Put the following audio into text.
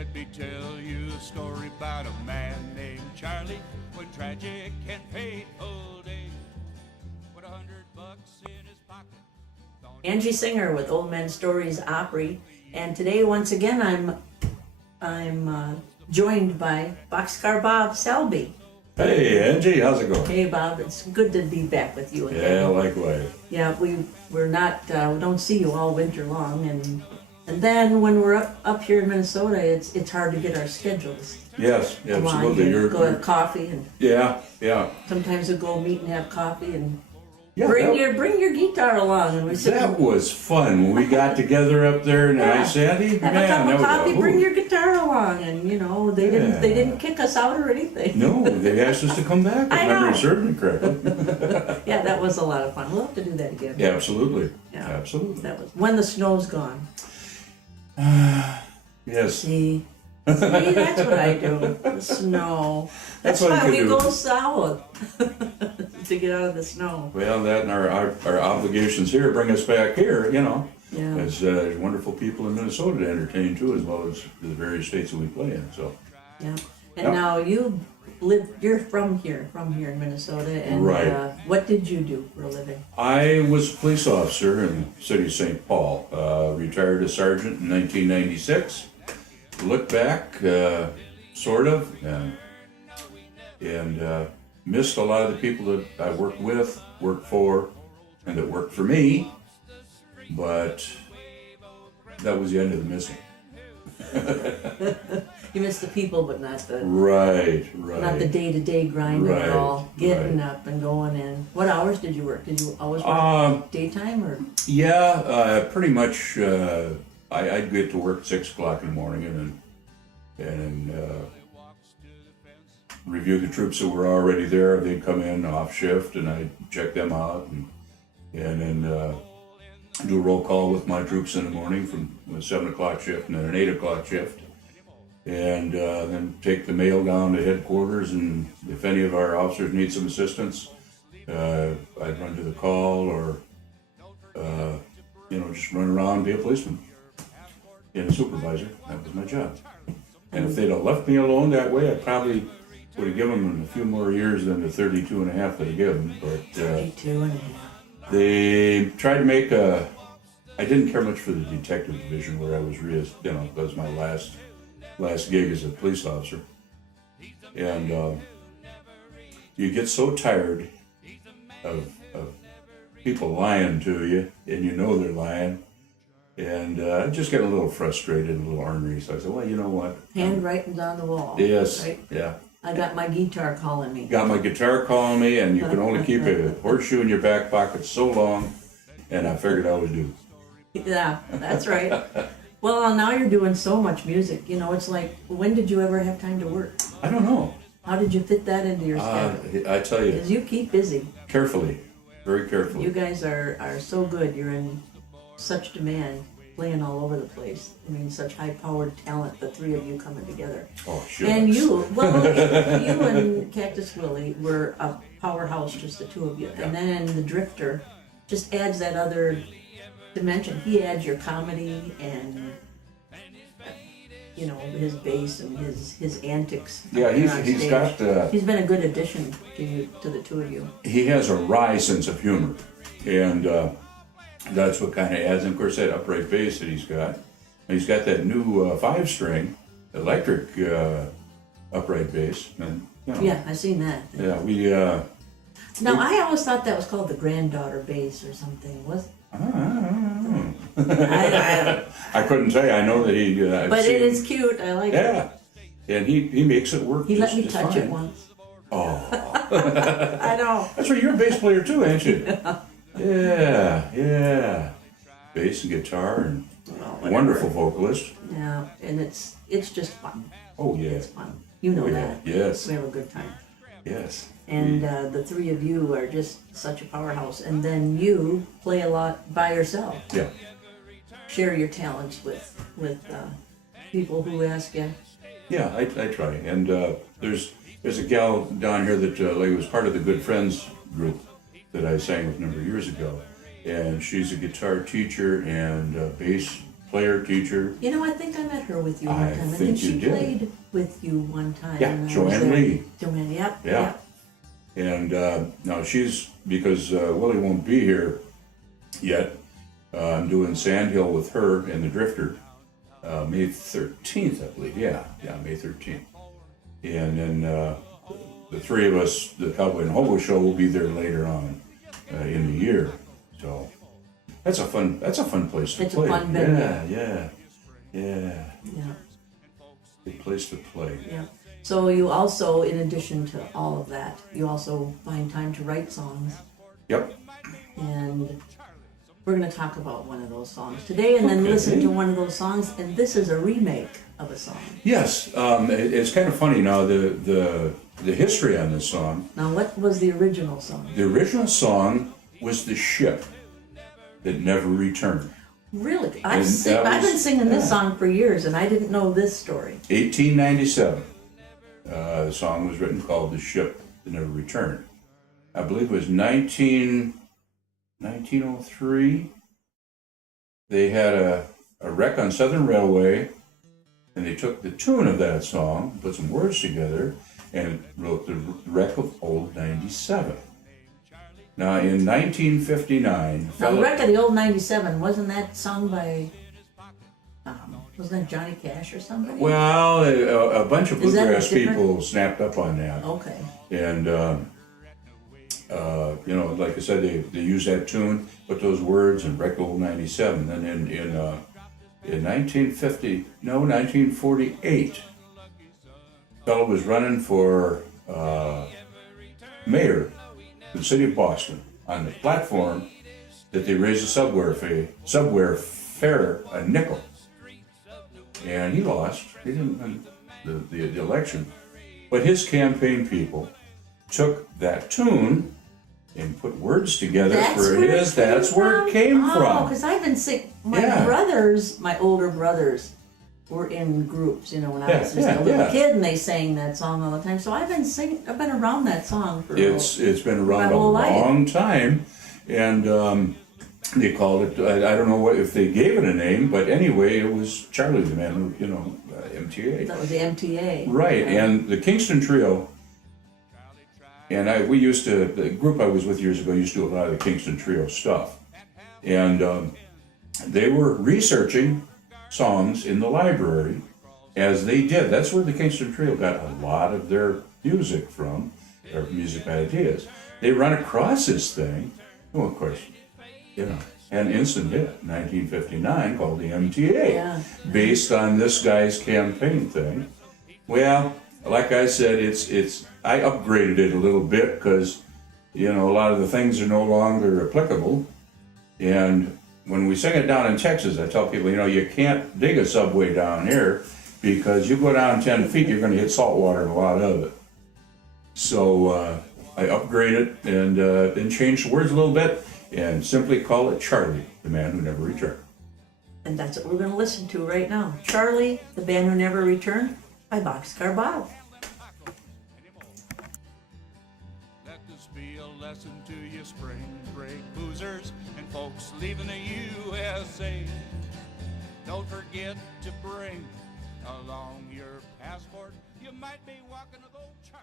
Let me tell you a story about a man named Charlie. One tragic and fateful day. With $100 in his pocket. Angie Senger with Old Men Stories Opry, and today once again I'm joined by BoxCar Bob Selby. Hey Angie, how's it going? Hey Bob, it's good to be back with you again. Yeah, likewise. Yeah, we're not we don't see you all winter long, and then when we're up here in Minnesota, it's hard to get our schedules. Yes, absolutely. Go have coffee and yeah. sometimes we go meet and have coffee and Yeah, bring your guitar along, and we sit. That was fun when we got together up there, and Yeah. I said, "Hey, Have man, a cup of coffee, ooh." bring your guitar along, and they didn't kick us out or anything. No, they asked us to come back. If I I'm know. serving correctly. Yeah, that was a lot of fun. We'll have to do that again. Yeah, absolutely. Yeah. Absolutely. That was when the snow's gone. Yes. See, that's what I do. The snow. That's what I why could we do. go south to get out of the snow. Well, that and our obligations here bring us back here. Yeah. As wonderful people in Minnesota to entertain too, as well as the various states that we play in. So. Yeah. And Yeah. now you're from here in Minnesota, and Right. What did you do for a living? I was a police officer in the city of St. Paul. Retired as sergeant in 1996. Looked back, sort of, and missed a lot of the people that I worked with, worked for, and that worked for me. But that was the end of the missing. You missed the people, but not the Right. not the day-to-day grind of it all. Right, Getting right. up and going in. What hours did you work? Did you always work daytime or? Yeah, pretty much. I'd get to work at 6 o'clock in the morning and then review the troops that were already there. They'd come in off shift, and I'd check them out, and then do a roll call with my troops in the morning from a 7 o'clock shift and then an 8 o'clock shift, and then take the mail down to headquarters. And if any of our officers need some assistance, I'd run to the call or just run around and be a policeman and a supervisor. That was my job. And if they'd have left me alone that way, I probably would have given them a few more years than the 32 and a half that I gave them. But 32 and a half. they tried to make I didn't care much for the detective division, where I was that was my last gig as a police officer. And you get so tired of people lying to you, and you know they're lying. And just getting a little frustrated, a little ornery. So I said, well, you know what? Handwriting's on the wall. Yes, Right? yeah. I got my guitar calling me. Got my guitar calling me, and you can only keep a horseshoe in your back pocket so long, and I figured I would do. Yeah, that's right. Well, now you're doing so much music. It's like, when did you ever have time to work? I don't know. How did you fit that into your schedule? I tell you, Because you keep busy. carefully, very carefully. You guys are so good. You're in such demand, playing all over the place. I mean, such high-powered talent, the three of you coming together. Oh, sure. And you and Cactus Willie were a powerhouse, just the two of you. Yeah. And then the Drifter just adds that other dimension. He adds your comedy and his bass and his antics. Yeah, out there on he's stage. got. He's been a good addition to the two of you. He has a wry sense of humor, and that's what kind of adds. And of course, that upright bass that he's got. And he's got that new 5-string electric upright bass, and Yeah, I seen that. yeah, we. Now, I always thought that was called the granddaughter bass or something. I don't know. I I couldn't say. I know that he. I've but seen, it is cute. I like it. Yeah, and he makes it work. He let just me just touch fine. it once. Oh, I know. that's right. You're a bass player too, ain't you? Yeah. Bass and guitar and Whatever. wonderful vocalist. Yeah, and it's just fun. Oh yeah. It's fun. You know Oh, yeah. that. Yes. We have a good time. Yes. And the three of you are just such a powerhouse. And then you play a lot by yourself. Yeah. Share your talents with people who ask you. Yeah, I try. And there's a gal down here that was part of the Good Friends group that I sang with a number of years ago. And she's a guitar teacher and a bass player, teacher. You know, I think I met her with you one I time. I think think she you did. played with you one time. Yeah, when I was Joanne there. Lee. Joanne, yep. Yeah. And now she's, because Willie won't be here yet, I'm doing Sandhill with her and the Drifter, May 13th, I believe. Yeah, May 13th. And then the three of us, the Cowboy and Hobo Show, will be there later on in the year. So that's a fun place to It's play. a fun venue. Yeah. Yeah. Good place to play. Yeah. So you also, in addition to all of that, you also find time to write songs. Yep. And we're going to talk about one of those songs today and then listen to one of those songs. And this is a remake of a song. Yes. It's kind of funny now, the history on this song. Now, what was the original song? The original song was The Ship That Never Returned. Really? I've And been singing this song for years, and I didn't know this story. 1897. The song was written called The Ship That Never Returned. I believe it was 1903. They had a wreck on Southern Railway, and they took the tune of that song, put some words together, and wrote the wreck of Old 97. Now, in 1959... Now, the wreck of the Old 97, wasn't that sung by... wasn't that Johnny Cash or somebody? Well, a bunch of Is that bluegrass different? people snapped up on that. Okay. And, like I said, they used that tune, put those words in Wreck of Old 97. Then in 1948, a fellow was running for mayor of the city of Boston on the platform that they raised the subway fare a nickel. And he lost. He didn't win the election. But his campaign people took that tune and put words together That's where it came from. Oh, because I've been singing. My older brothers were in groups, when I was just a little kid, and they sang that song all the time. So I've been around that song for It's been around a long time, and they called it. I don't know if they gave it a name, but anyway, it was Charley, the man who, MTA. That was the MTA, right? Yeah. And the Kingston Trio. And the group I was with years ago used to do a lot of the Kingston Trio stuff. And they were researching songs in the library as they did. That's where the Kingston Trio got a lot of their music from, their music ideas. They run across this thing, well, of course, an instant hit, 1959, called the MTA, based on this guy's campaign thing. Well, like I said, I upgraded it a little bit because, a lot of the things are no longer applicable. And when we sing it down in Texas, I tell people, you can't dig a subway down here because you go down 10 feet, you're going to hit salt water and a lot of it. So I upgraded and then changed the words a little bit and simply call it Charley, the Man Who Never Returned. And that's what we're going to listen to right now. Charley, the Man Who Never Returned, by BoxCar Bob. Let this be a lesson to you spring break boozers and folks leaving the USA. Don't forget to bring along your passport. You might be walking to go Charley.